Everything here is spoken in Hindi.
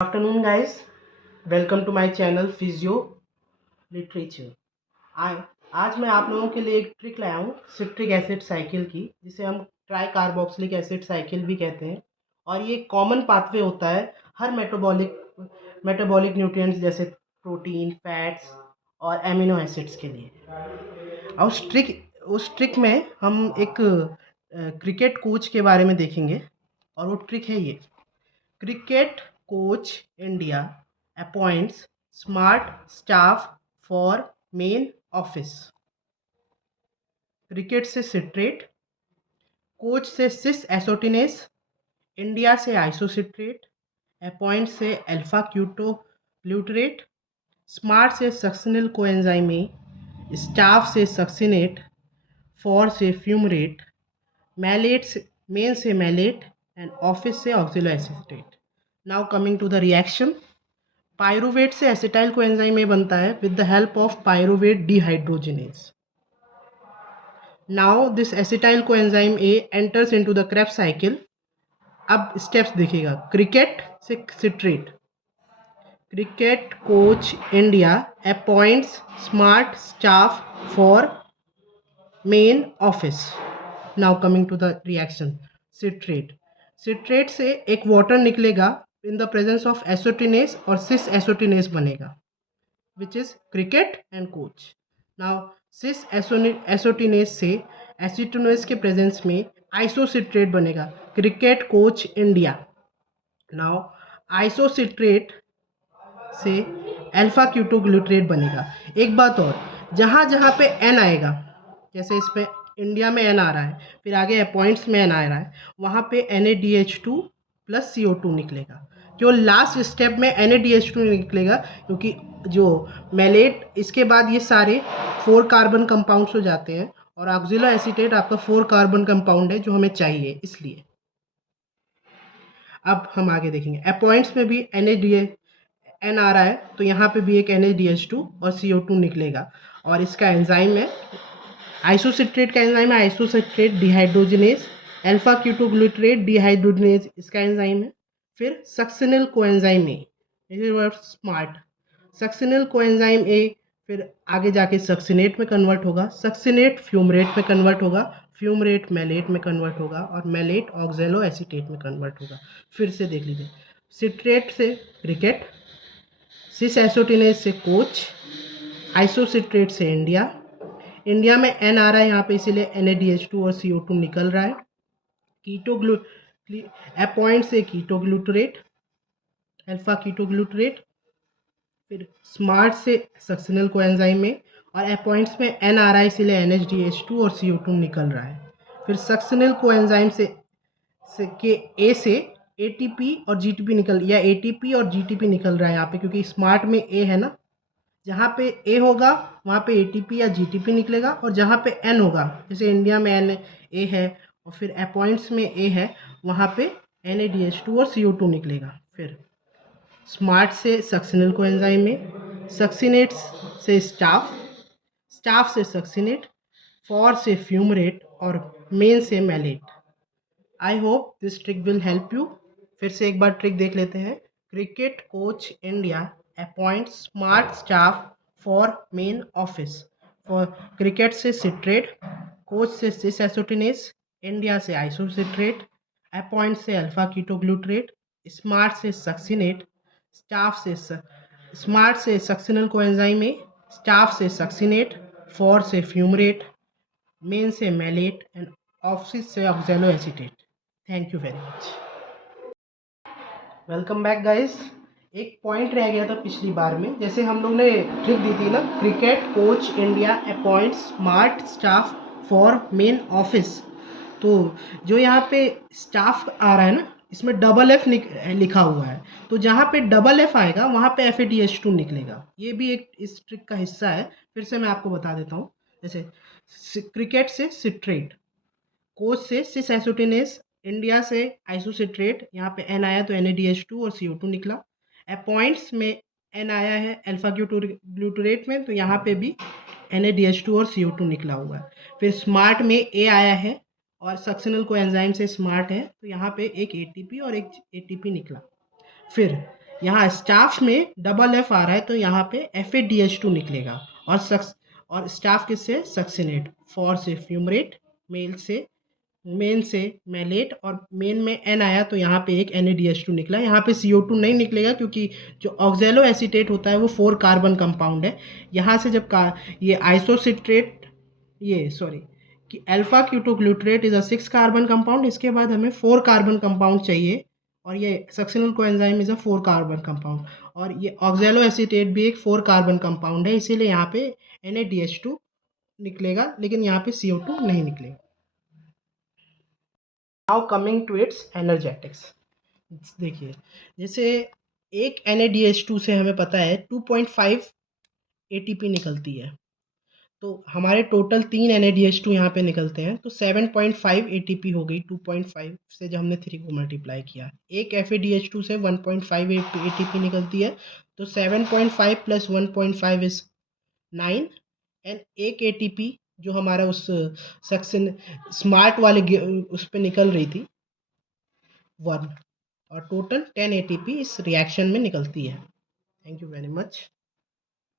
Afternoon guys, welcome to my channel physio literature. आज मैं आप लोगों के लिए एक ट्रिक लाया हूँ सिट्रिक एसिड साइकिल की, जिसे हम ट्राई कार्बोक्सिलिक एसिड साइकिल भी कहते हैं। और ये कॉमन पाथवे होता है हर मेटाबॉलिक न्यूट्रिएंट्स जैसे प्रोटीन, फैट्स और एमिनो एसिड्स के लिए। और उस ट्रिक में हम एक क्रिकेट कोच के बारे में देखेंगे, और वो ट्रिक है ये। Cricket coach India appoints smart staff for main office। Cricket से सिट्रेट, कोच से सिस एसोटिनेस, इंडिया से आइसोसिट्रेट, अपॉइंट से अल्फा क्यूटोग्लूटरेट, स्मार्ट से सक्सिनिल कोएंजाइम ए, स्टाफ से सक्सिनेट, फॉर से फ्यूमरेट, मैलेट से मेन से मैलेट एंड ऑफिस से oxaloacetate. Now coming to the reaction. Pyruvate से एसिटाइल कोएंजाइम ए बनता है with the help of pyruvate dehydrogenase. Now this acetyl coenzyme A enters into the Krebs cycle. अब स्टेप्स देखिएगा। क्रिकेट से citrate, cricket coach India appoints smart staff for main office. Now coming to the reaction. Citrate से एक वाटर निकलेगा इन द प्रेजेंस ऑफ एसोटिनेस और सिस एसोटिनेस बनेगा, which is cricket and coach. Now cis एसोटिनेस से एसिटोनेस के प्रेजेंस में आइसोसिट्रेट बनेगा, cricket coach India. Now isocitrate से अल्फा क्यूटोग्लूटरेट बनेगा। एक बात और, जहाँ जहाँ पे एन आएगा, जैसे इसमें इंडिया में एन आ रहा है, फिर आगे अपॉइंट्स में एन आ रहा है, वहाँ पे NaDH2 प्लस CO2 निकलेगा। जो लास्ट स्टेप में NaDH2 निकलेगा, क्योंकि जो मैलेट, इसके बाद ये सारे 4 कार्बन कंपाउंड्स हो जाते हैं, और ऑक्सिलो एसीटेट आपका 4 कार्बन कंपाउंड है जो हमें चाहिए, इसलिए। अब हम आगे देखेंगे। अपॉइंट्स में भी एन आ रहा है, तो यहाँ पे भी एक NaDH2 और CO2 निकलेगा, और इसका एंजाइम है आइसोसिट्रेट का एंजाइम है आइसोसिट्रेट डिहाइड्रोजिनेज, अल्फा क्यूटोग्लूटरेट डिहाइड्रोजिनेज इसका एंजाइम है। फिर सक्सिनिल कोएंजाइम ए, स्मार्ट सक्सिनिल कोएंजाइम ए, फिर आगे जाके सक्सिनेट में कन्वर्ट होगा, सक्सिनेट फ्यूमरेट में कन्वर्ट होगा, फ्यूमरेट मैलेट में कन्वर्ट होगा, और मैलेट ऑक्सैलो एसीटेट में कन्वर्ट होगा। फिर से देख लीजिए। सिट्रेट से क्रिकेट, सिस एसोटिनेज से कोच, आइसोसिट्रेट से इंडिया में एन आ रहा है यहाँ पे, इसीलिए NaDH2 और CO2 निकल रहा है। अपॉइंट से कीटोग्लूटरेट, अल्फा कीटोग्लूटरेट, फिर स्मार्ट से सक्सिनल कोएंजाइम में, और अपॉइंट्स में एन आ रहा है, इसीलिए NaDH2 और CO2 निकल रहा है। फिर सक्सिनल कोएंजाइम से के ए से ATP और GTP या ATP और GTP निकल रहा है यहाँ पे, क्योंकि स्मार्ट में ए है ना, जहाँ पे ए होगा वहाँ पे ATP या GTP निकलेगा, और जहाँ पे एन होगा, जैसे इंडिया में एन ए है और फिर अपॉइंट्स में ए है, वहाँ पे NaDH2 और CO2 निकलेगा। फिर स्मार्ट से सक्सिनल कोएंजाइम में, सक्सिनेट से स्टाफ से सक्सिनेट, फॉर से फ्यूमरेट, और मेन से malate. I hope this trick will help you. फिर से एक बार ट्रिक देख लेते हैं। Cricket coach India appoint smart staff for main office. For cricket से सिट्रेट, कोच से सिस एसोटिनेस, इंडिया से आइसोसिट्रेट, अपॉइंट से अल्फा कीटोग्लूटरेट, स्मार्ट से सक्सिनेट, स्मार्ट से सक्सिनल कोएंजाइम में, स्टाफ से सक्सिनेट, फॉर से फ्यूमरेट, मेन से मैलेट, एंड ऑफिस से oxalo acetate. Thank you very much. Welcome back guys. एक पॉइंट रह गया था पिछली बार में, जैसे हम लोग ने ट्रिक दी थी ना, cricket coach India appoint smart staff for main office. तो जो यहाँ पे स्टाफ आ रहा है ना, इसमें डबल F लिखा हुआ है, तो जहाँ पे डबल F आएगा वहाँ पे FADH2 निकलेगा। ये भी एक इस ट्रिक का हिस्सा है। फिर से मैं आपको बता देता हूँ। जैसे क्रिकेट से सिट्रेट, कोच से सिस एसोटिनेस, इंडिया से आइसोसिट्रेट, यहाँ पे एन आया तो NaDH2 और CO2 निकला। अपॉइंट्स में एन आया है अल्फा ग्लूटरेट में, तो यहाँ पे भी NaDH2 और CO2 निकला हुआ है। फिर स्मार्ट में ए आया है, और सक्सिनल कोएंजाइम से स्मार्ट है, तो यहाँ पे एक ATP और एक ATP निकला। फिर यहाँ स्टाफ में डबल एफ आ रहा है तो यहाँ पे FADH2 निकलेगा। और स्टाफ किससे, सक्सिनेट। फॉर से फ्यूमरेट, मेन से मैलेट, और मेन में एन आया तो यहाँ पे एक NaDH2 निकला। यहाँ पे CO2 नहीं निकलेगा क्योंकि जो ऑक्जेलो एसीटेट होता है वो 4 कार्बन कंपाउंड है। यहाँ से जब ये आइसोसिट्रेट, ये सॉरी, कि alpha ketoglutarate is a 6 carbon compound, इसके बाद हमें 4 कार्बन कंपाउंड चाहिए, और ये succinyl coenzyme is a 4 carbon compound, और ये ऑक्जेलो एसीटेट भी एक 4 कार्बन कंपाउंड है, इसीलिए यहाँ पे NaDH2 निकलेगा, लेकिन यहाँ पे CO2 नहीं निकलेगा। Now coming to its energetics. देखिए, जैसे एक NaDH2 से हमें पता है 2.5 ATP निकलती है, तो हमारे टोटल 3 NaDH2 यहाँ पे निकलते हैं, तो 7.5 ATP हो गई। 2.5 से जब हमने 3 को मल्टीप्लाई किया, एक FADH2 से 1.5 ATP निकलती है, तो 7.5 प्लस 1.5 इज 9, एंड एक ATP जो हमारा उस सेक्शन स्मार्ट वाले उस पर निकल रही थी 1, और टोटल 10 ATP इस रिएक्शन में निकलती है। Thank you very much.